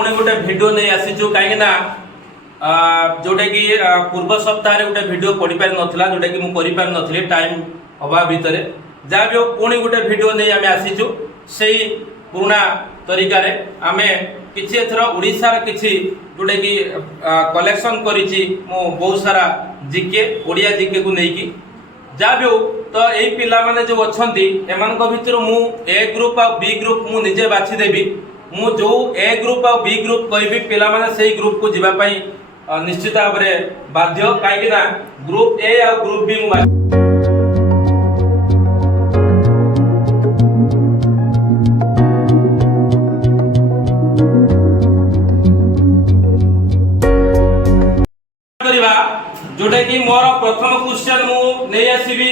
पुणी गोटे भिडियो नहीं आसीचु कहीं ना जोटा कि पूर्व सप्ताह गोटे भिडियो पढ़ी पारि नथिला जोटा कि मु करि पारि नथिली टाइम अभाव भितर जहाँ भी पुणी गोटे भिडियो नहीं आम आसीचु से पुराना तरीका रे आमे किछि एथर ओडिसा रे किछि जोटा कि कलेक्शन करिछि मु बहुत सारा जीके ओडिया जीके को नेकी जहाँ भी हो तो यही पिला माने जो अछंती एमानक भितर मु ए ग्रुप आ बी ग्रुप मु निजे बाछि देबी मु जो ए ग्रुप आ बी ग्रुप कहबी पिला माने सेही ग्रुप को जिबा पई निश्चित भाव में बाध्य कहीं ना ग्रुप ए आ ग्रुप बी मु जोटा कि मोर प्रथम क्वेश्चन मु नहीं आसीबी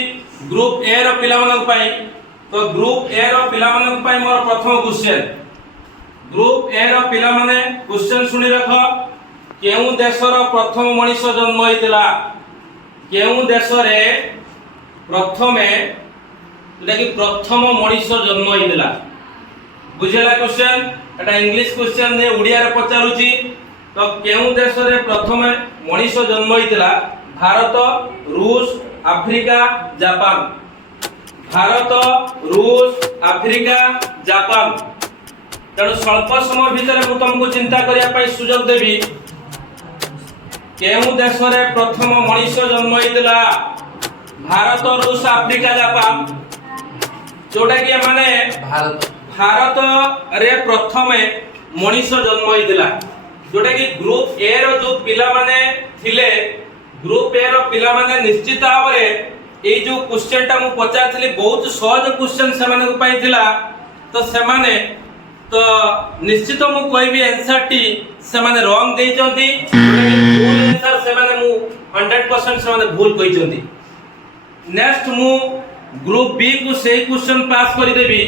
ग्रुप ए रो पिला मानक पई तो ग्रुप ए रो पिला मानक पई मोर प्रथम क्वेश्चन ग्रुप ए रो पिला माने क्वेश्चन सुनी रखो केउ देशर प्रथम मनुष्य जन्म होइतिला केउ देश रे प्रथमे जोटा कि प्रथम मनुष्य जन्म होइतिला बुझेला क्वेश्चन एटा इंग्लिश क्वेश्चन ने उड़िया रे पचारुची तो केउ देश रे प्रथम मनुष्य जन्म होइतिला भारत रूस अफ्रीका जापान भारत रूस अफ्रीका जापान तेणु स्वल्प समय भितर मु तुमको चिंता करिया पई सुযোগ देबी केउ देश रे प्रथम मनुष्य जन्म होइतिला भारत रूस अफ्रीका जापान जोटा कि माने भारत रे प्रथम मनुष्य जन्म होइतिला जोटा कि ग्रुप ए रो जो पिला माने थिले ग्रुप ए रो पिला माने निश्चित भाव रे ए जो क्वेश्चन टा मु पचारथली बहुत सहज क्वेश्चन से माने पाई थिला तो से माने तो निश्चित मु कहबी आंसर टी से माने रॉन्ग देई चंती भूल आंसर से माने मु 100% से माने भूल कहि चंती नेक्स्ट मु ग्रुप बी को सही क्वेश्चन पास करि देबी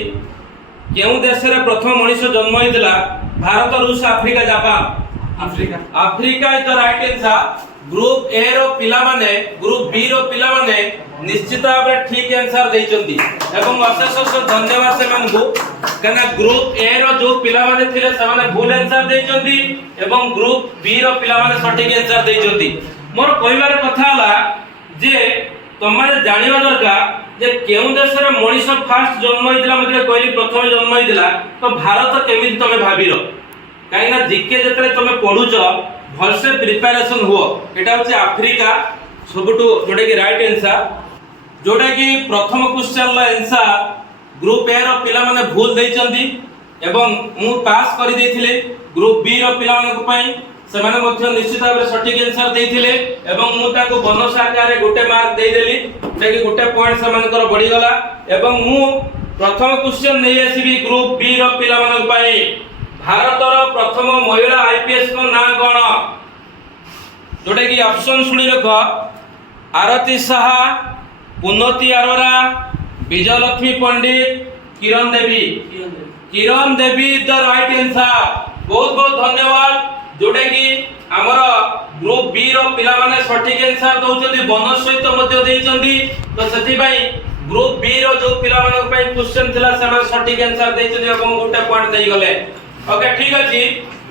केउ देश रे प्रथम मनुष्य जन्म होइतिला भारत रूस Africa Japan Africa is the right answer group A रो पिला माने ग्रुप बी रो पिला माने निश्चित भाव रे ठीक आंसर देइचंती एवं अशेष अशेष धन्यवाद से मानकु कना ग्रुप ए रो जो पिला माने थिले से माने भूल आंसर देइचंती एवं ग्रुप बी रो पिला माने सटीक आंसर देइचंती मोर कहबार कथा हला जे तमारे जानिबा दरकार जे केउ देश रे मनुष्य फास्ट जन्म होइतिला मतलब कहली प्रथम जन्म होइतिला तो भारत केमिति तमे भाबिरो काहे ना जीके जतरे तमे पढुछ भलसे प्रिपरेशन हो एटा होचे अफ्रीका सबटू जोटा कि राइट आंसर जोटा कि प्रथम क्वेश्चन ला आंसर ग्रुप ए रो पिला माने भूल देइचंती एवं मु पास करि देथिले ग्रुप बी रो पिला माने को पई से माने मध्य निश्चित भाव सटीक आंसर देथिले एवं मु ताको बोनस आकार गोटे मार्क दे देली जेकि गोटे पॉइंट से मानकर बढ़ी गला एवं मु प्रथम क्वेश्चन नै आसीबी ग्रुप बी रो पिला माने को पई भारतर प्रथम महिला आईपीएस को नाम कौन जोटा कि ऑप्शन सुनी रख आरती साहा पुन्नति अरोरा विजयलक्ष्मी पंडित Kiran Devi the right answer बहुत बहुत धन्यवाद जोटा कि हमर ग्रुप बी रो पिला माने सटीक आंसर दउचंदी बोनस सहित मध्ये देइचंदी तो सेति भाई ग्रुप बी रो जो पिला माने पई क्वेश्चन थिला से माने सटीक आंसर देइचंदी एवं गोटे पॉइंट देइ गले ओके ठीक अछि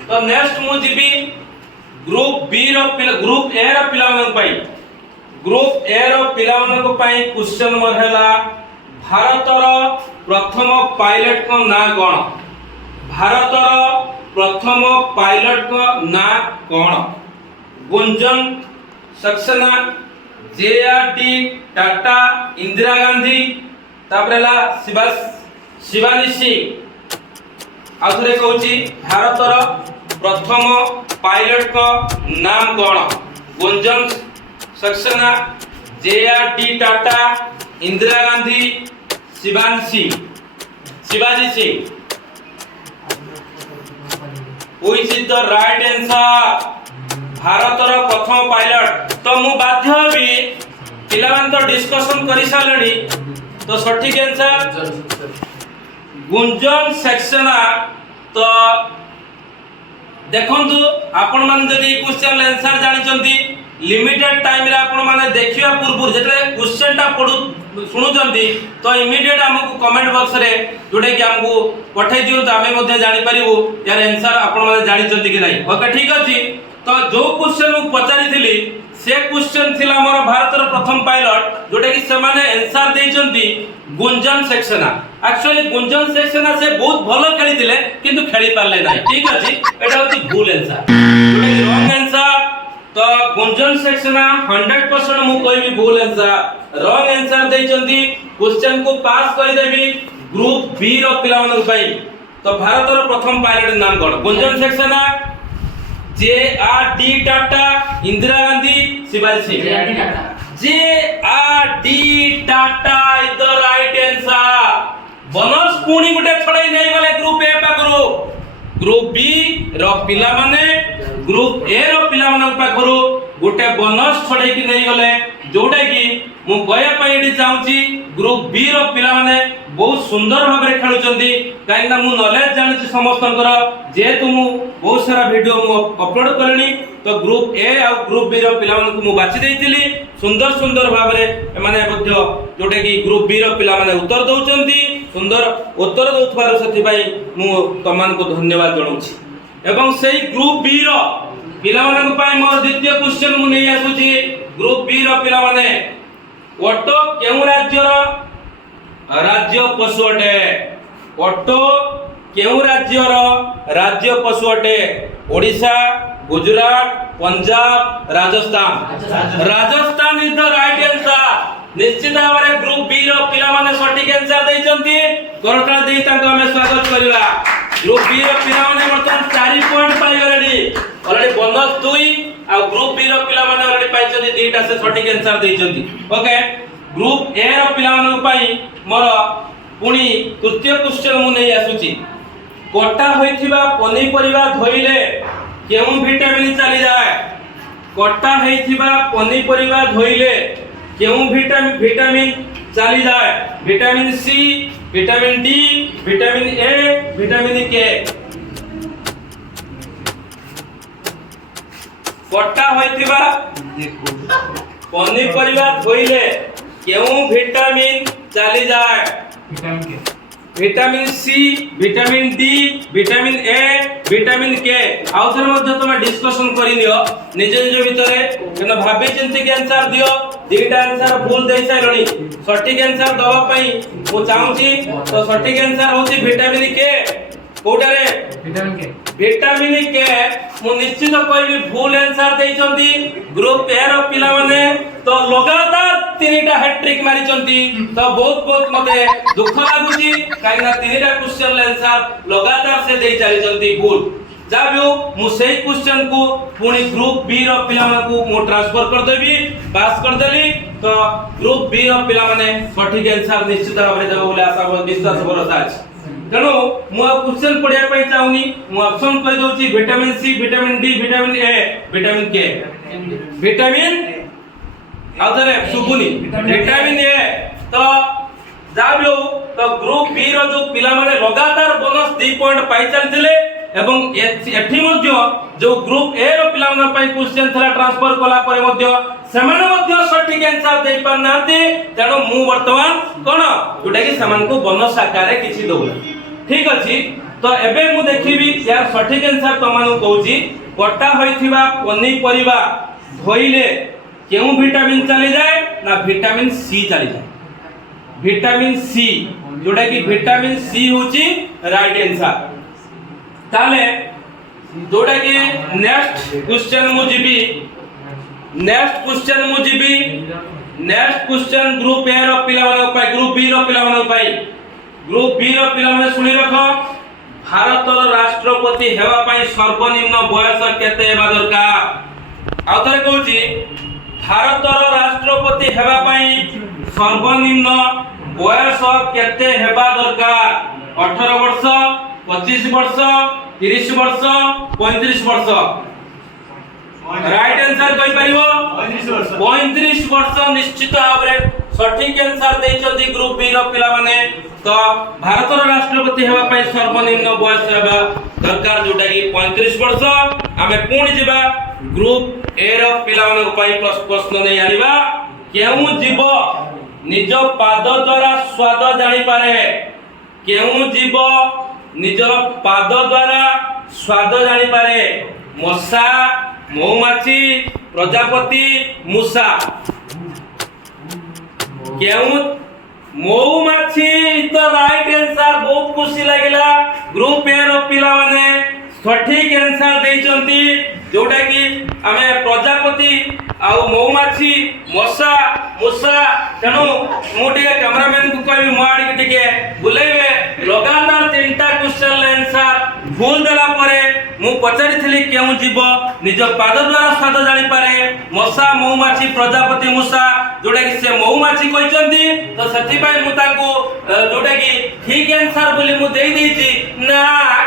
तो नेक्स्ट मु जिबी ग्रुप बी रो ग्रुप ए रो पिला माने पई ग्रुप ए रो पिला माने पई क्वेश्चन मोर हैला भारतर प्रथम पायलट को ना कोन भारतर प्रथम पायलट को ना कोन गुंजन सक्सेना जेआरडी टाटा इंदिरा गांधी तापरेला शिवानी सिंह आथरे कहूची भारतर प्रथम पायलट को नाम कौन Gunjan Saxena JRD Tata Indira Gandhi Shivaji Singh which is the right answer भारतर प्रथम पायलट तो मु बाध्य भी पिलामान तो डिस्कशन करि सालणी तो सटीक आंसर गुंजन सक्सेना तो देखंतु आपण मान जदी क्वेश्चन आंसर जानि चंती लिमिटेड टाइम रे आपण माने देखिया पूर्व जेतले क्वेश्चन टा पढु शुणुचंती तो इमीडिएट हमको कमेंट बॉक्स रे जोटा कि हमको पठाई दियो तो आमे मध्ये जानि परिबो यार आंसर आपण माने जानि चंती कि नाही। ओके ठीक अछि। तो जो क्वेश्चन मु पचारि थिली से क्वेश्चन थिला मोर भारतर प्रथम पायलट जोटा कि समाने आंसर देइचंती गुंजन सेक्सेना। एक्चुअली गुंजन सेक्सेना से बहुत भलो खेली थिले किंतु खेली पारले नाही। ठीक अछि एटा होती भूल आंसर जोटा कि रॉन्ग आंसर। तो गुंजन सेक्सेना 100% मु कहबी भूल आंसर रॉन्ग आंसर देइचंती। क्वेश्चन को पास कर देबी ग्रुप बी रो पिला मन पई। तो भारतर प्रथम पायलट नाम कोन Gunjan Saxena JRD. Tata Indira Gandhi Shivaji Singh. JRD. Tata is the right answer. Bonus पुणी गुटे छड़ाई नहीं गले ग्रुप ए पाखरु ग्रुप बी रो पिला माने ग्रुप ए रो पिला मन पाखरु गुटे बोनस छड़ाई कि नहीं गले जोटा कि मु गया पाइडी चाहूची ग्रुप बी रो पिला माने बहुत सुंदर भाबरे खेलुचंदी काई ना मु नॉलेज जानि समस्तनकर जेतु मु बहुत सारा वीडियो मु अपलोड करनी। तो ग्रुप ए और ग्रुप बी रो पिला मन को मु बाछि देइतिली सुंदर सुंदर भाबरे माने मध्य जोटे कि ग्रुप बी रो पिला माने उत्तर दउचंदी सुंदर उत्तर दउथबार सथि भाई मु तमान को धन्यवाद जणाउछि। एवं सेही ग्रुप बी रो पिला मन को मोर द्वितीय क्वेश्चन मु नै आसुछि ग्रुप बी रो पिला माने ओटो केउ राज्य रो राज्य पशु अटे। ओटो केउ राज्य रो राज्य पशु अटे। Odisha Gujarat Punjab Rajasthan. Rajasthan is the right answer. निश्चित भाबरे ग्रुप बी रो पिला माने सटीक आंसर देइचंती करतला देई तांको हमें स्वागत करिवा। ग्रुप बी रो पिला माने वर्तमान 4 पॉइंट पाई ऑलरेडी बोनस 2 आ ग्रुप बी रो पिला माने ऑलरेडी पाइचंती दीटा से सटीक आंसर देइचंती। ओके ग्रुप ए रो पिला माने पई मोर पुनी तृतीय क्वेश्चन मु नै आसुची कोटा होइथिबा पनी परिबा धोइले केउ विटामिन चली जाए। कोटा होइथिबा पनी परिबा धोइले केउ विटामिन चली जाए। Vitamin C vitamin D vitamin A vitamin K. कोटा होइथिबा पनी परिबा धोइले केउ विटामिन चली जाए। Vitamin C vitamin D vitamin A vitamin K आउथर मध्ये तुम डिस्कशन करि नियो निज निज भितरे केन भाबी चिंती के आंसर दियो। दीटा आंसर भूल देई साइलणी सटीक आंसर दवा पई मु चाहूची। तो सटीक आंसर होची विटामिन के कोटारे विटामिन के मु निश्चित कहबी भूल आंसर देइचंती ग्रुप ए रो पिला माने। तो लगातार 3टा हैट्रिक मारिचंती तो बहुत बहुत मते दुख लागुची काई ना 3टा क्वेश्चन आंसर लगातार से देई चलीचंती भूल। जाबियो मु सेही क्वेश्चन को पुनी ग्रुप बी रो पिला मानकू मु ट्रांसफर कर देबी पास कर देली। तो ग्रुप बी रो पिला माने सटीक आंसर निश्चित भाबरे देबो बोले आशा विश्वास भरोसा अछि। तेणु मु क्वेश्चन पढ़िया पई चाहूनी मु ऑप्शन कहि दउची vitamin C vitamin D vitamin A vitamin K. Vitamin आउथरे सुबुनी विटामिन ए। तो जाबियो तो ग्रुप बी रो जो पिला माने लगातार बोनस 3 पॉइंट पाई चलथिले एवं एठी मध्य जो ग्रुप ए रो पिला माने पई क्वेश्चन थला ट्रांसफर कला परे मध्य सेमाने मध्य सटीक आंसर देई पार नाते। तेणु मु वर्तमान कोन जोटा कि समान को बोनस आकार किछि दउला। ठीक अछि। तो एबे मु देखिबी यार सटीक आंसर तमानु कहूची कोटा होइथिबा पनी परिबा धोइले केउ विटामिन चली जाए ना विटामिन सी चली जाए। विटामिन सी जोटा कि विटामिन सी होची राइट आंसर। ताले जोटा कि नेक्स्ट क्वेश्चन मु जीबी नेक्स्ट क्वेश्चन ग्रुप ए रो पिला माने पाई ग्रुप बी रो पिला माने पाई ग्रुप बी रो पिला माने सुनि रखो भारतर राष्ट्रपति हेबा पाई सर्वनिम्न बयस केते हेबा दरकार। आउथरे कहूची भारतर राष्ट्रपति हेबा पाई सर्वनिम्न बयस केते हेबा दरकार। 18 वर्ष 25 वर्ष 30 वर्ष 35 वर्ष। राइट आंसर कहि परिबो 35 वर्ष निश्चित भाबरे सटीक आंसर देइचंती ग्रुप बी रो पिला माने। तो भारतर राष्ट्रपति हेबा पई सर्वनिम्न बयस हेबा दरकार जोटा कि 35 वर्ष। आमे पुणी जिबा ग्रुप ए रो पिला माने पई प्रश्न नै आलिबा केउ जीव निज पाद द्वारा स्वाद जानी पारे केउ जीव निज पाद द्वारा स्वाद जानी पारे मशा मौमाछी प्रजापति मूषा केउ मौमाछी तो राइट आंसर बहुत खुशी लागिला ग्रुप ए रो पिला माने सठिक आंसर देइचंती जोटा कि आमे प्रजापति आउ मौमाछी मशा मूषा तेणु मुझे कैमरामैन को कह मो आड़ के बुलेबे लगातार 3टा क्वेश्चन आंसर भूल देला परे मु पचारि केउ जीव निज पाद द्वारा स्वाद जानी पारे मशा मौमाछी प्रजापति मूषा जोटा कि से मौमाछी कहचंती तो सेति पय मु ताको जोटा कि ठीक आंसर बोली मु देई देछि ना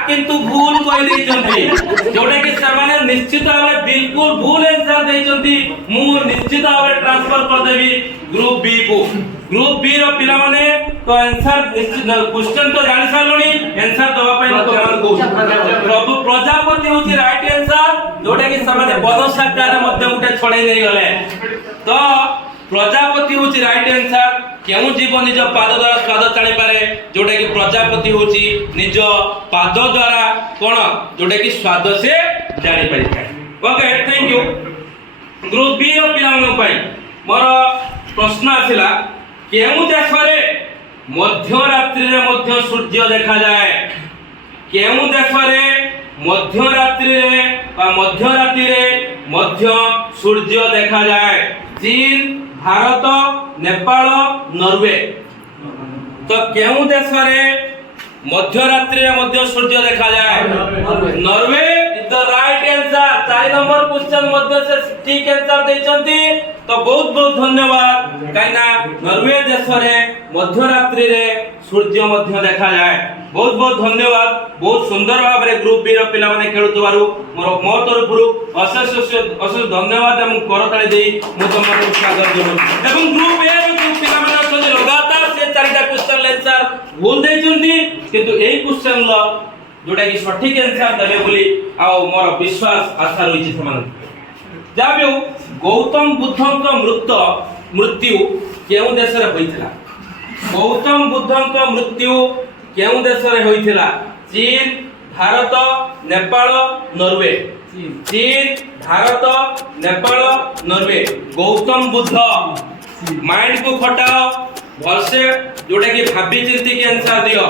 किंतु भूल कहि देइचंती जोटा कि से माने निश्चित भाबे बिल्कुल भूल आंसर देइचंती मु निश्चित भाबे ट्रांसफर कर देबी ग्रुप बी को ग्रुप बी रो पिला माने तो आंसर क्वेश्चन तो जानि सालोनी आंसर दवा पय मत मान को प्रभु प्रजापति होची राइट आंसर जोटा कि समाने बदसाकार मध्ये उठे छड़े नै गले तो प्रजापति होची राइट आंसर केउ जीव निज पाद द्वारा स्वाद जानि पारे जोटा कि प्रजापति होची निज पाद द्वारा कोन जोटा कि स्वाद से जानि पारि थाए okay thank you group B रो पिला मन पय मोर प्रश्न आसिला केउ देशरे मध्य रात्रि रे मध्य सूर्य देखा जाए केउ देशरे मध्य रात्रि रे बा मध्य रात्रि रे मध्य सूर्य देखा जाए चीन भारत नेपाल नॉर्वे तो केउ देशरे मध्य रात्रि रे मध्य सूर्य देखा जाए Norway is the right answer 4 number question मध्य से ठीक आंसर देचंती तो बहुत बहुत धन्यवाद काइना नॉर्वे देश रे मध्य रात्रि रे सूर्य मध्य देखा जाए बहुत बहुत धन्यवाद बहुत सुंदर भाव रे ग्रुप बी रो पिला माने खेलुतवारु मो तरफरु अशेष धन्यवाद एवं करताली देई मु तुमको स्वागत देबो एवं ग्रुप ए रो पिला माने अछन लगातार से 4टा क्वेश्चन आंसर भूल देचंती किंतु एई क्वेश्चन लो जोटा कि सठिक आंसर देबे बोली आ मोर विश्वास आशा रहिछि समान जाबिउ गौतम बुद्धंक मृत्यु केउ देश रे होइथिला गौतम बुद्धंक मृत्यु केउ देश रे होइथिला चीन भारत नेपाल नॉर्वे चीन भारत नेपाल नॉर्वे गौतम बुद्ध माइंड को खटाओ भलसे जोटा कि भाबी चिंती के आंसर दियो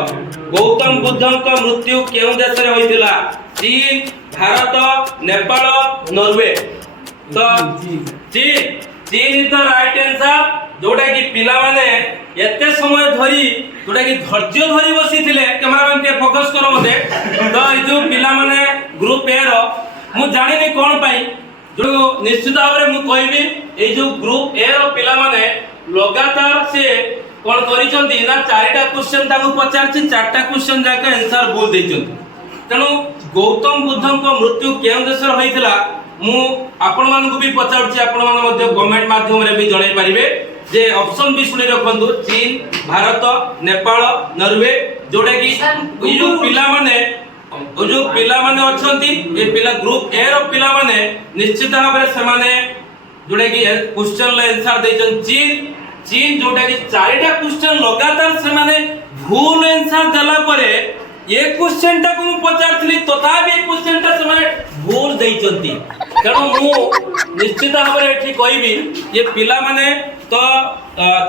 गौतम बुद्धंक मृत्यु केउ देश रे होइथिला चीन भारत नेपाल नॉर्वे तो चीन चीन तो राइट आंसर जोटा कि पिला माने एते समय धरी जोटा कि धैर्य धरी बसी थिले कैमरामैन के फोकस करो मते तो ए जो पिला माने ग्रुप ए रो मु जानि नै कोन पई जो निश्चित भाव रे मु कहबी ए जो ग्रुप ए रो पिला माने लगातार से कोन करिसंती ना 4टा क्वेश्चन ताको पचारछि 4टा क्वेश्चन जाके आंसर बोल दैछंती तेनु गौतम बुद्धंक मृत्यु केउ देश रे होइथिला मु आपण मान को भी पचारछि आपण मान मध्ये कमेंट माध्यम रे भी जणाई परिबे जे ऑप्शन भी सुनि रखंतु चीन भारत नेपाल नॉर्वे जोटा कि ई जो पिला माने अछंती ए पिला ग्रुप ए रो पिला माने निश्चित भाव रे से माने जोटा कि क्वेश्चन ला आंसर दैछन चीन जोटा कि 4टा क्वेश्चन लगातार से माने भूल आंसर देला परे ये क्वेश्चन टा को पचारथली तथापि क्वेश्चन टा से माने भूल दैछंती तेणु मु निश्चित भाव रे एठी कहबी ये पिला माने तो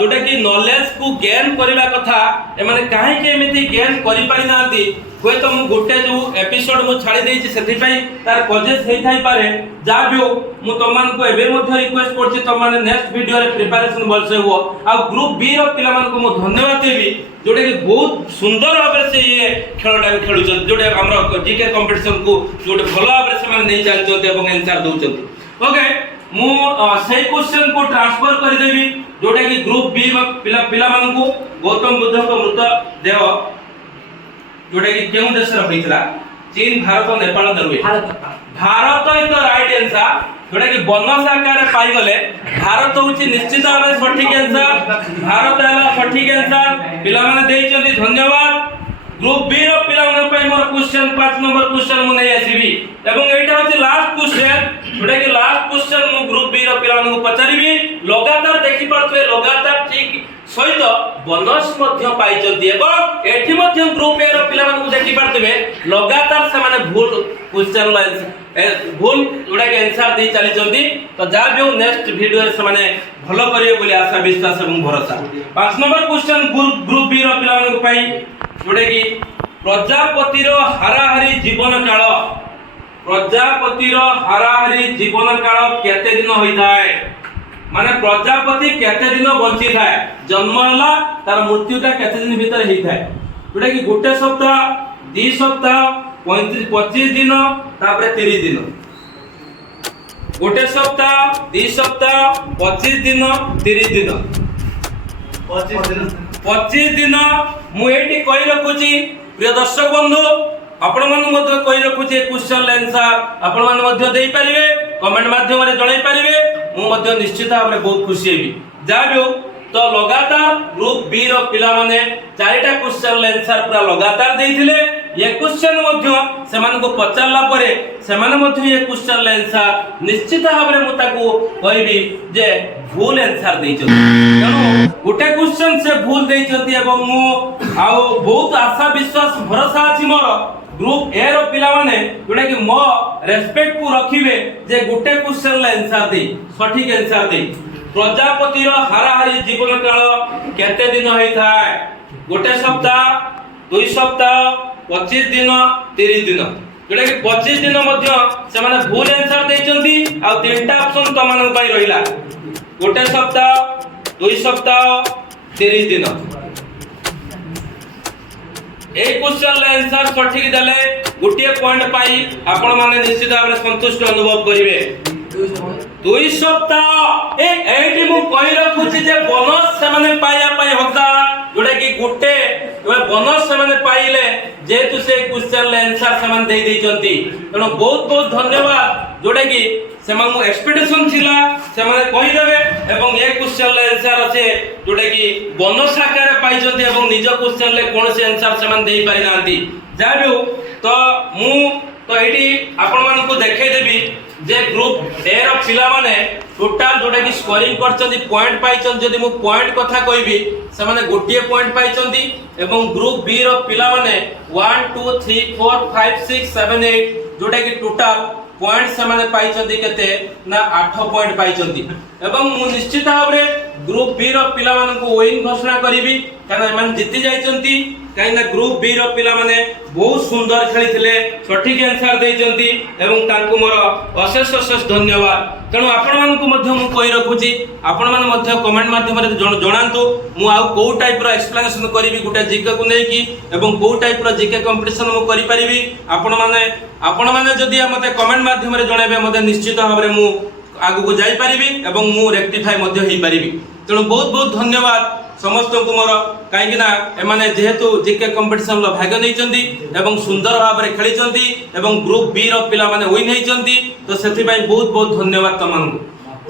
जोटा कि नॉलेज को गेन करबा कथा ए माने काहे के एमिति गेन करि पारि नांती होय तो मु गोटे जो एपिसोड मु छाड़ी देछि सेति पई तार कजेस हेइ थाई पारे जा बियो मु तमान को एबे मध्ये रिक्वेस्ट करछि तमाने नेक्स्ट वीडियो रे प्रिपरेशन बलसे हो आ ग्रुप बी रो पिला मान को मु धन्यवाद देबी जोटा कि बहुत सुंदर भाबरे से ये खेलटा खेलु छ जोटा हमरो जीके कंपटीशन को जोटे भलो भाबरे से माने नै जालचोते एवं आंसर दउचंती ओके मु सही क्वेश्चन को ट्रांसफर कर देबी जोटा कि ग्रुप बी पिला मान को गौतम बुद्ध को मृत देव जोटा कि केउ देश रे होइतला चीन Bharat Nepal Norway Bharat is the right answer जोटा कि बनस आकार पाई गले भारत होची निश्चित भाव सठिक आंसर भारत हला सठिक आंसर पिला माने देइचंती धन्यवाद ग्रुप बी रो पिला माने पई मोर क्वेश्चन 5 नंबर क्वेश्चन मु नै आसीबी एवं एटा होची लास्ट क्वेश्चन जोटा कि लास्ट क्वेश्चन मु ग्रुप बी रो पिला माने को पचारिबी लगातार देखि पड़थवे लगातार ठीक सहित बोनस मध्य पाइचंती एवं एठी मध्य ग्रुप ए रो पिला मानकु देखि पारतबे लगातार से माने भूल क्वेश्चन भूल जोडा के आंसर दे चली चंती तो जा भी नेक्स्ट वीडियो से माने भलो करियो बोली आशा विश्वास एवं भरोसा 5 नंबर क्वेश्चन ग्रुप बी रो पिला मानकु पाई जोडा की प्रजापति रो हाराहारी जीवन काल प्रजापति रो हाराहारी जीवन काल केते दिन होई थाए माने प्रजापति केते दिन बंची थाए जन्म हला तार मृत्युटा केते दिन भीतर हेई थाए जोटा कि गोटे सप्ताह 2 सप्ताह 25 दिन तापरे 30 दिन गोटे सप्ताह 2 सप्ताह 25 दिन 30 दिन 25 दिन मु एठी कहि रखुची प्रिय दर्शक बंधु आपण मन मध्य कहि रखुची क्वेश्चन आंसर आपण मन मध्य देई परिबे कमेंट माध्यम रे जणाई परिबे मु मध्य निश्चित भाबरे बहुत खुशी हेबी जाबियो तो लगातार ग्रुप बी रो पिला माने चारिटा क्वेश्चन आंसर पूरा लगातार देइथिले ये क्वेश्चन मध्य सेमान को पचारला परे सेमान मध्य ये क्वेश्चन आंसर निश्चित भाबरे मु ताको कहबी जे भूल आंसर देइछथि तेनु गोटे क्वेश्चन से भूल देइछथि एवं मु आउ बहुत आशा विश्वास भरोसा अछि मोर ग्रुप ए रो पिला माने जोडा कि मो रेस्पेक्ट को रखिबे जे गुटे क्वेश्चन आंसर दे सठिक आंसर दे प्रजापति रो हाराहारी जीवन काल केते दिन होई थाए गोटे सप्ताह 2 सप्ताह 25 दिन 30 दिन जोडा कि 25 दिन मध्य से माने भूल आंसर देचंती आ तीनटा ऑप्शन त माने पई रहिला गोटे सप्ताह 2 सप्ताह 30 दिन ए क्वेश्चन आंसर सठिक देले गुटिए पॉइंट पाई आपण माने निश्चित भाबरे संतुष्ट अनुभव करिवे 2 सप्ताह एठी मु कहि रखुची जे बोनस से माने पाया पाई होता जोडा कि गुटे बोनस से माने पाइले जेतु से क्वेश्चन आंसर से माने दे दैचंती तनो बहुत बहुत धन्यवाद जोडा कि सेमान मु एक्सपेक्टेशन छिला से माने कहि देबे एवं ए क्वेश्चन आंसर আছে जोडा कि बोनस आकार पाइचंती एवं निज क्वेश्चन ले कोनसे आंसर से माने देई पारि नांती जाबियो तो मु तो एठी आपण मान को देखाई देबी जे ग्रुप ए रो पिला माने टोटल जोडा कि स्कोरिंग करचंती पॉइंट पाइचन जदी मु पॉइंट कथा कहबी से माने गोटिए पॉइंट पाइचंती एवं ग्रुप बी रो पिला माने 1 2 3 4 5 6 7 8 जोडा कि टोटल पॉइंट से माने पाइचंती केते ना 8 पॉइंट पाइचंती एवं मु निश्चित भाबरे ग्रुप बी रो पिला मान को विन घोषणा करिवि कारण एमान जीति जाइचंती काइना ग्रुप बी रो पिला माने बहुत सुंदर खेलिथिले सठिक आंसर देइचंती एवं तांको मोर अशेष अशेष धन्यवाद तेणु आपण मान को मध्य मु कहि रखुची आपण मान मध्य कमेंट माध्यम रे जणांतु मु आ को टाइप रो एक्सप्लेनेशन करिवि गुटे जीके को नेकी एवं को टाइप रो जीके कंपटीशन मु करि परिवि आपण माने जदी मते कमेंट माध्यम रे जणाबे मते निश्चित भाबरे मु आगु को जाई परिवि एवं मु रेक्टिफाई मध्य हेई परिवि तेणु बहुत बहुत धन्यवाद समस्त को मोर कहीं ना एमाने जेहेतु जीके कंपटीशन लो भाग नैचंती एवं सुंदर भाव रे खेलीचंती एवं ग्रुप बी रो पिला माने विन हेचंती तो सेथि पई बहुत बहुत धन्यवाद तमनको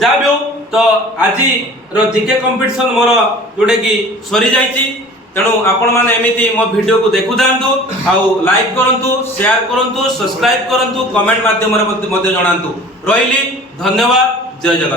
जाबियो तो आजि रो जीके कंपटीशन मोर जोडे की सरी जाईची तेणु आपण माने एमिति मो वीडियो को देखु दांतु आउ लाइक करंतु शेयर करंतु सब्सक्राइब करंतु कमेंट माध्यम रे मते जणांतु रहिली धन्यवाद जय जगन्नाथ।